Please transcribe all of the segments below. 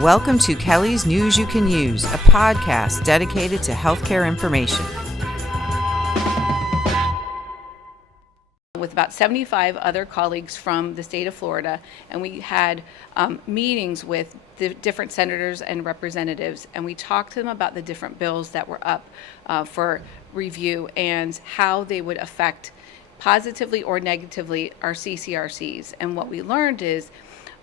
Welcome to Kellie's News You Can Use, a podcast dedicated to healthcare information. With about 75 other colleagues from the state of Florida, and we had meetings with the different senators and representatives, and we talked to them about the different bills that were up for review and how they would affect positively or negatively our CCRCs. And what we learned is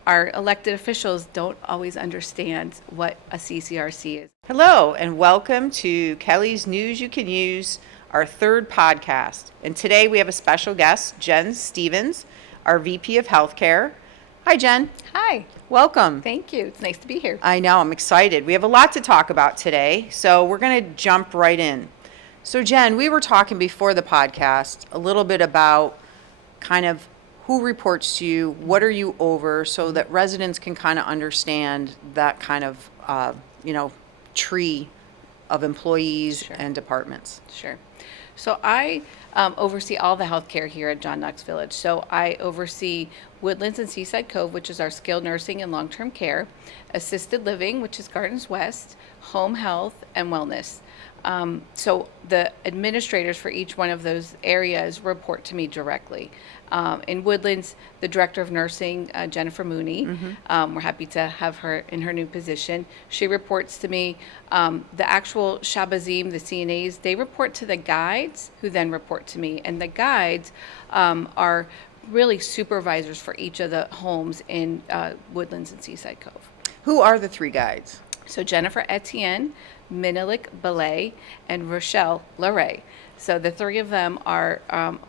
our elected officials don't always understand what a CCRC is. Hello, and welcome to Kellie's News You Can Use, our third podcast. And today we have a special guest, Jen Stevens, our VP of Healthcare. Hi, Jen. Hi. Welcome. Thank you. It's nice to be here. I know, I'm excited. We have a lot to talk about today, so we're going to jump right in. So, Jen, we were talking before the podcast a little bit about kind of who reports to you, what are you over, so that residents can kind of understand that kind of, tree of employees Sure. and departments. Sure. So I oversee all the healthcare here at John Knox Village. So I oversee Woodlands and Seaside Cove, which is our skilled nursing and long-term care, assisted living, which is Gardens West, home health, and wellness. So the administrators for each one of those areas report to me directly. In Woodlands, the director of nursing, Jennifer Mooney, we're happy to have her in her new position. She reports to me. The actual Shabazim, the CNAs, they report to the guides, who then report to me. And the guides are really supervisors for each of the homes in Woodlands and Seaside Cove. Who are the three guides? So Jennifer Etienne, Menelik Belay, and Rochelle Larray. So the three of them are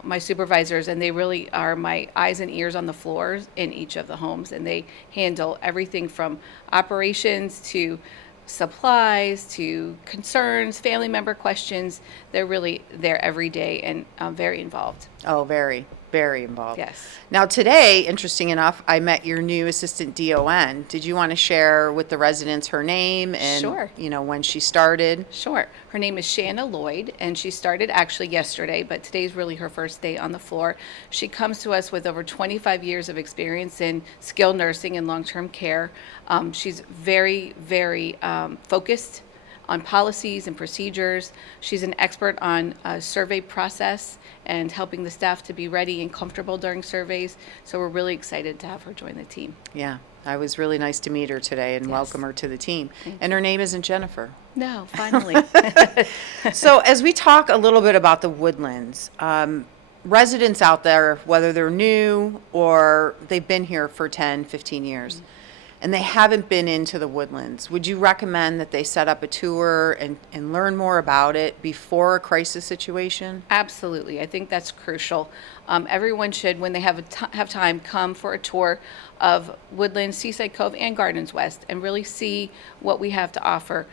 my supervisors, and they really are my eyes and ears on the floors in each of the homes, and they handle everything from operations to supplies to concerns, family member questions. They're really there every day and very involved. Oh, very, very involved. Yes. Now today, interesting enough, I met your new assistant DON. Did you want to share with the residents her name and Sure. When she started? Sure. Her name is Shanna Lloyd, and she started actually yesterday, but today's really her first day on the floor. She comes to us with over 25 years of experience in skilled nursing and long-term care. She's very, very focused on policies and procedures. She's an expert on survey process and helping the staff to be ready and comfortable during surveys. So we're really excited to have her join the team. Yeah, I was really nice to meet her today and Yes. welcome her to the team. And her name isn't Jennifer. No, finally. So as we talk a little bit about the Woodlands, residents out there, whether they're new or they've been here for 10, 15 years, and they haven't been into the Woodlands, would you recommend that they set up a tour and learn more about it before a crisis situation? Absolutely. I think that's crucial. Everyone should, when they have time, come for a tour of Woodlands, Seaside Cove, and Gardens West and really see what we have to offer.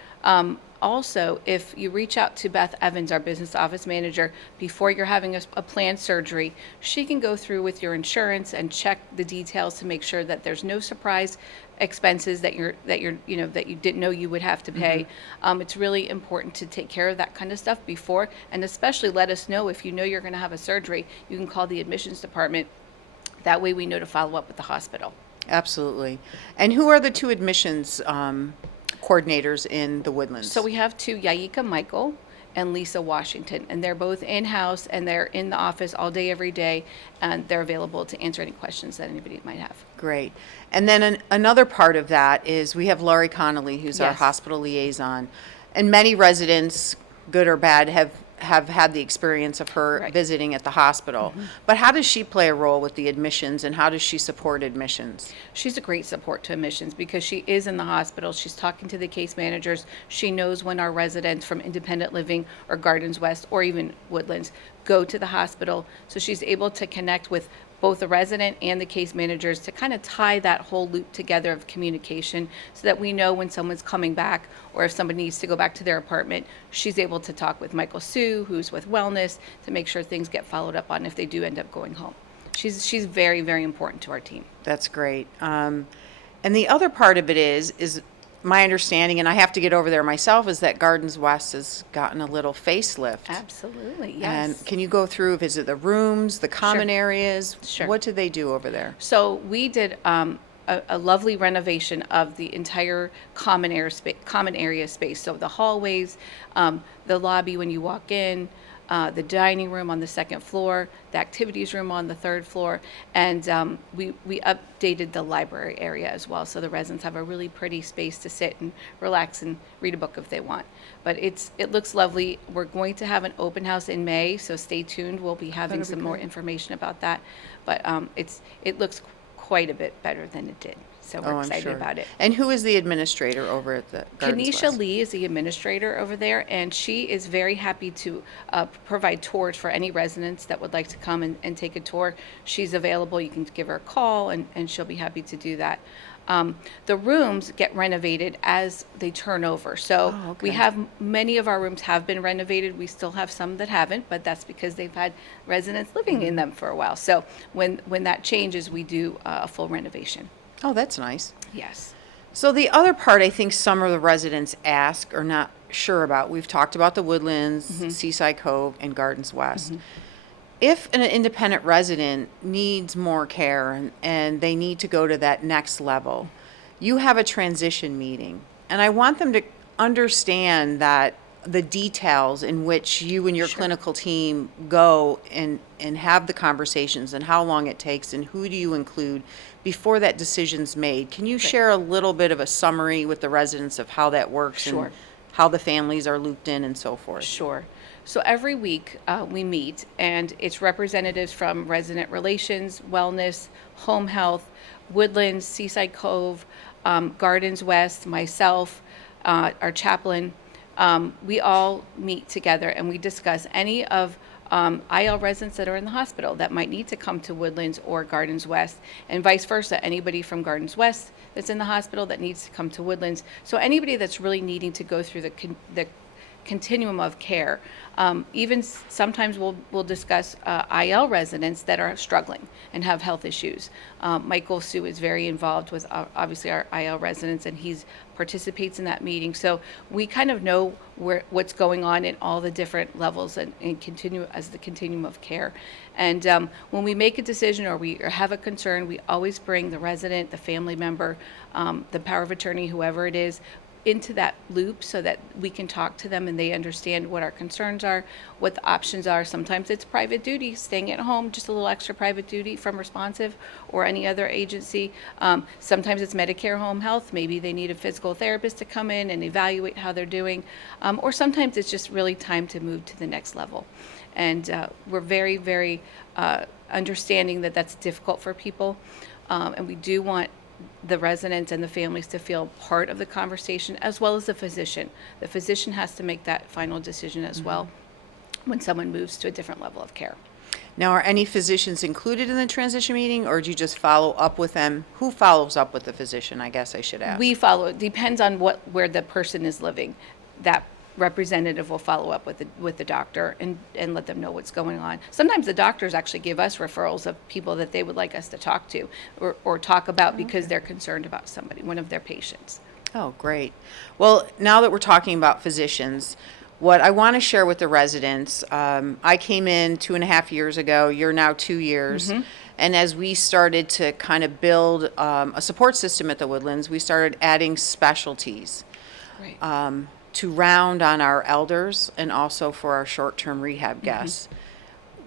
Also, if you reach out to Beth Evans, our business office manager, before you're having a planned surgery, she can go through with your insurance and check the details to make sure that there's no surprise expenses that you didn't know you would have to pay. It's really important to take care of that kind of stuff before, and especially let us know if you know you're going to have a surgery. You can call the admissions department. That way we know to follow up with the hospital. Absolutely. And who are the two admissions coordinators in the Woodlands? So we have two, Yaika Michael and Lisa Washington, and they're both in-house, and they're in the office all day, every day, and they're available to answer any questions that anybody might have. Great. And then another part of that is we have Laurie Connolly, who's our Yes. hospital liaison. And many residents, good or bad, have had the experience of her Right. visiting at the hospital. But how does she play a role with the admissions, and how does she support admissions? She's a great support to admissions because she is in the hospital. She's talking to the case managers. She knows when our residents from Independent Living or Gardens West or even Woodlands go to the hospital. So she's able to connect with both the resident and the case managers to kind of tie that whole loop together of communication so that we know when someone's coming back or if somebody needs to go back to their apartment. She's able to talk with Michael Sue, who's with Wellness, to make sure things get followed up on if they do end up going home. She's very, very important to our team. That's great. And the other part of it is my understanding, and I have to get over there myself, is that Gardens West has gotten a little facelift. Absolutely, yes. And can you go through, visit the rooms, the common Sure. areas? Sure. What do they do over there? So we did a lovely renovation of the entire common area space. So the hallways, the lobby when you walk in, the dining room on the second floor, the activities room on the third floor, and we updated the library area as well, so the residents have a really pretty space to sit and relax and read a book if they want. But it looks lovely. We're going to have an open house in May, so stay tuned. We'll be having some more information about that. But it looks quite a bit better than it did. So we're excited about it. And who is the administrator over at the Gardens Kenesha West? Lee is the administrator over there, and she is very happy to provide tours for any residents that would like to come and take a tour. She's available. You can give her a call, and she'll be happy to do that. The rooms get renovated as they turn over. So we have many of our rooms have been renovated. We still have some that haven't, but that's because they've had residents living in them for a while. So when that changes, we do a full renovation. Oh, that's nice. Yes. So the other part I think some of the residents ask or not sure about, we've talked about the Woodlands, Seaside Cove, and Gardens West. If an independent resident needs more care and they need to go to that next level, you have a transition meeting. And I want them to understand that the details in which you and your clinical team go and have the conversations and how long it takes and who do you include before that decision's made. Can you share a little bit of a summary with the residents of how that works and how the families are looped in and so forth? Sure. So every week we meet, and it's representatives from resident relations, wellness, home health, Woodlands, Seaside Cove, Gardens West, myself, our chaplain. We all meet together and we discuss any of IL residents that are in the hospital that might need to come to Woodlands or Gardens West, and vice versa. Anybody from Gardens West that's in the hospital that needs to come to Woodlands. So anybody that's really needing to go through the continuum of care. Even sometimes we'll discuss IL residents that are struggling and have health issues. Michael Sue is very involved with obviously our IL residents, and he participates in that meeting. So we kind of know what's going on in all the different levels and continue as the continuum of care. And when we make a decision or we have a concern, we always bring the resident, the family member, the power of attorney, whoever it is, into that loop so that we can talk to them and they understand what our concerns are, what the options are. Sometimes it's private duty, staying at home, just a little extra private duty from Responsive or any other agency. Sometimes it's Medicare home health. Maybe they need a physical therapist to come in and evaluate how they're doing. Or sometimes it's just really time to move to the next level. And we're very, very understanding that that's difficult for people. And we do want the residents and the families to feel part of the conversation, as well as the physician. The physician has to make that final decision as well when someone moves to a different level of care. Now, are any physicians included in the transition meeting, or do you just follow up with them? Who follows up with the physician, I guess I should ask? We follow. It depends on where the person is living. That representative will follow up with the doctor and let them know what's going on. Sometimes the doctors actually give us referrals of people that they would like us to talk to or talk about because they're concerned about one of their patients. Oh, great. Well, now that we're talking about physicians, what I want to share with the residents, I came in 2.5 years ago. You're now 2 years. And as we started to kind of build a support system at the Woodlands, we started adding specialties. Right. To round on our elders and also for our short-term rehab guests.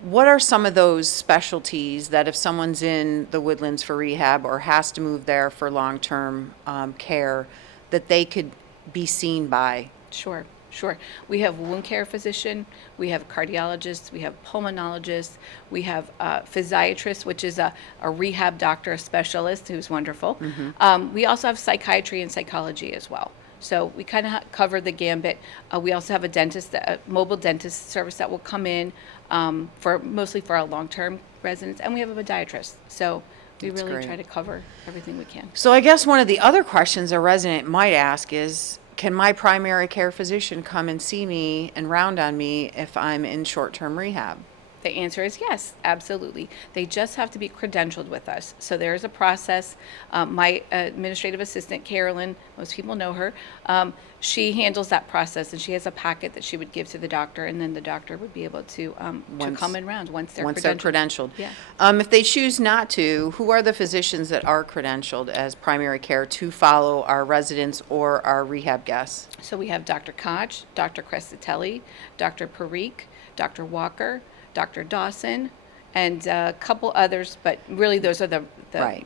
What are some of those specialties that if someone's in the Woodlands for rehab or has to move there for long-term care, that they could be seen by? Sure. We have wound care physician, we have cardiologists, we have pulmonologists, we have physiatrists, which is a rehab doctor, a specialist who's wonderful. We also have psychiatry and psychology as well. So we kind of cover the gambit. We also have a dentist, a mobile dentist service that will come in mostly for our long-term residents, and we have a podiatrist. So we That's really great. try to cover everything we can. So I guess one of the other questions a resident might ask is, can my primary care physician come and see me and round on me if I'm in short-term rehab? The answer is yes, absolutely. They just have to be credentialed with us. So there is a process. My administrative assistant, Carolyn, most people know her, she handles that process, and she has a packet that she would give to the doctor, and then the doctor would be able to come in round once they're credentialed. Yeah. If they choose not to, who are the physicians that are credentialed as primary care to follow our residents or our rehab guests? So we have Dr. Koch, Dr. Crescitelli, Dr. Parikh, Dr. Walker, Dr. Dawson, and a couple others, but really those are the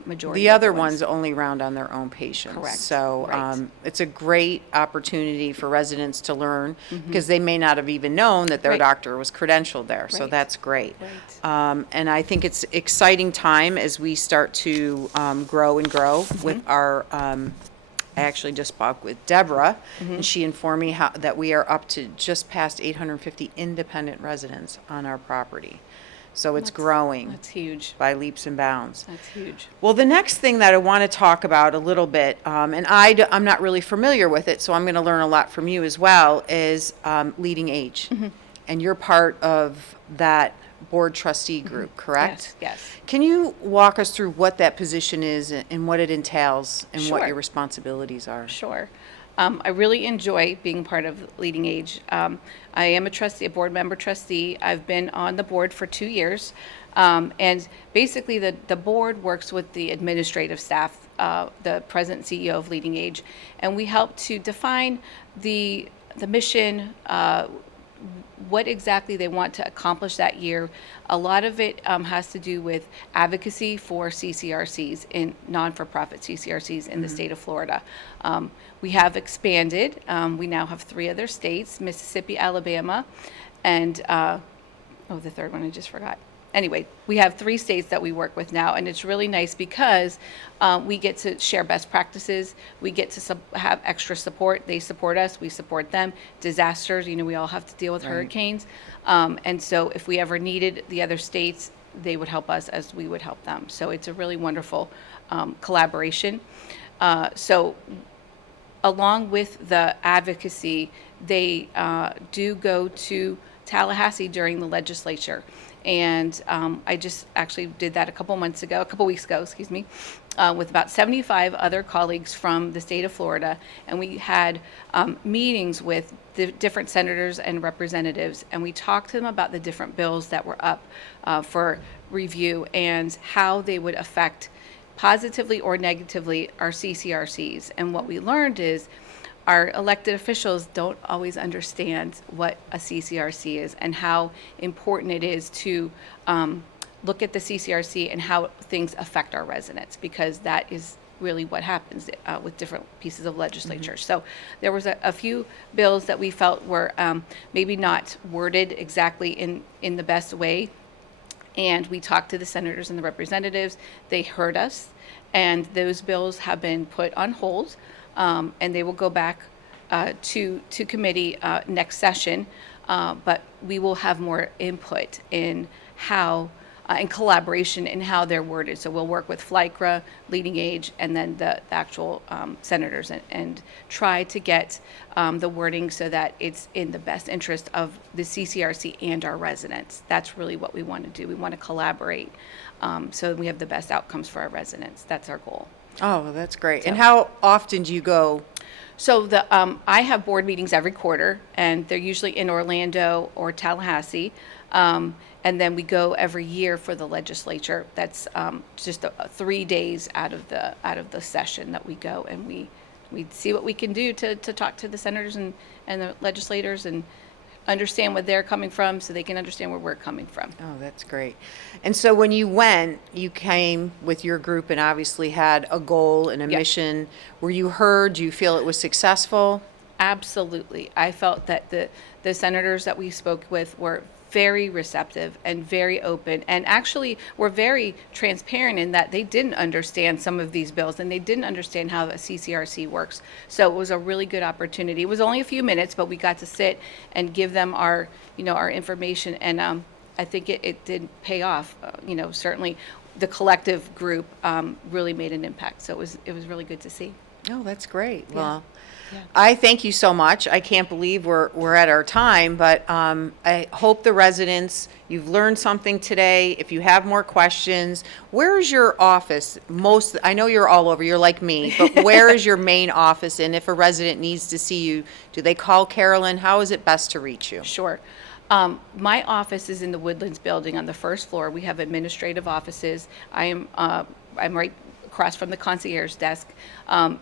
majority. The of other ones only round on their own patients. Correct. So Right. it's a great opportunity for residents to learn because they may not have even known that their Right. doctor was credentialed there. So Right. that's great. Right. And I think it's exciting time as we start to grow and grow with our. I actually just spoke with Deborah, and she informed me that we are up to just past 850 independent residents on our property. So it's growing That's huge. by leaps and bounds. That's huge. Well, the next thing that I want to talk about a little bit, and I'm not really familiar with it, so I'm going to learn a lot from you as well, is leading age. And you're part of that board trustee group, correct? Yes. Can you walk us through what that position is and what it entails and what Sure. your responsibilities are? Sure. I really enjoy being part of Leading Age. I am a trustee, a board member trustee. I've been on the board for 2 years. And basically, the board works with the administrative staff, the president and CEO of Leading Age, and we help to define the mission, what exactly they want to accomplish that year. A lot of it has to do with advocacy for CCRCs, in non-for-profit CCRCs in the state of Florida. We have expanded. We now have 3 other states: Mississippi, Alabama, and the third one I just forgot. Anyway, we have 3 states that we work with now, and it's really nice because we get to share best practices. We get to have extra support. They support us. We support them. Disasters, we all have to deal with hurricanes. And so if we ever needed the other states, they would help us as we would help them. So it's a really wonderful collaboration. So along with the advocacy, they do go to Tallahassee during the legislature. And I just actually did that a couple weeks ago, with about 75 other colleagues from the state of Florida. And we had meetings with the different senators and representatives, and we talked to them about the different bills that were up for review and how they would affect positively or negatively our CCRCs. And what we learned is our elected officials don't always understand what a CCRC is and how important it is to look at the CCRC and how things affect our residents, because that is really what happens with different pieces of legislature. So there was a few bills that we felt were maybe not worded exactly in the best way. And we talked to the senators and the representatives. They heard us, and those bills have been put on hold. And they will go back to committee next session, but we will have more input in how, in collaboration in how they're worded. So we'll work with FLICRA, Leading Age, and then the actual senators, and try to get the wording so that it's in the best interest of the CCRC and our residents. That's really what we want to do. We want to collaborate so we have the best outcomes for our residents. That's our goal. Oh, that's great. And how often do you go? So I have board meetings every quarter, and they're usually in Orlando or Tallahassee. And then we go every year for the legislature. That's just 3 days out of the session that we go, and we see what we can do to talk to the senators and the legislators and understand where they're coming from so they can understand where we're coming from. Oh, that's great. And so when you went, you came with your group and obviously had a goal and a mission. Were you heard? Do you feel it was successful? Absolutely. I felt that the senators that we spoke with were very receptive and very open, and actually were very transparent in that they didn't understand some of these bills and they didn't understand how the CCRC works. So it was a really good opportunity. It was only a few minutes, but we got to sit and give them our information, and I think it did pay off. Certainly the collective group really made an impact. So it was really good to see. Oh, that's great. Yeah. Well, Yeah. I thank you so much. I can't believe we're at our time, but I hope the residents, you've learned something today. If you have more questions, where is your office? I know you're all over, you're like me, but where is your main office? And if a resident needs to see you, do they call Carolyn? How is it best to reach you? Sure. My office is in the Woodlands building on the first floor. We have administrative offices. I'm right across from the concierge desk.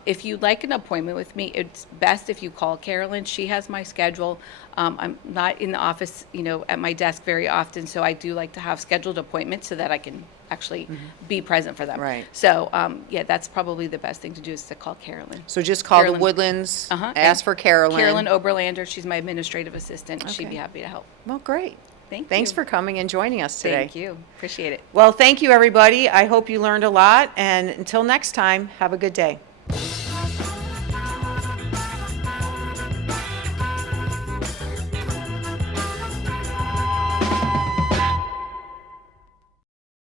If you'd like an appointment with me, it's best if you call Carolyn. She has my schedule. I'm not in the office, at my desk very often, so I do like to have scheduled appointments so that I can actually be present for them. Right. So, yeah, that's probably the best thing to do is to call Carolyn. So just call the Carolyn. Woodlands, Uh-huh. ask for Carolyn. Carolyn Oberlander, she's my administrative assistant. She'd Okay. be happy to help. Well, great. Thanks for coming and joining us today. Thank you. Appreciate it. Well, thank you, everybody. I hope you learned a lot. And until next time, have a good day.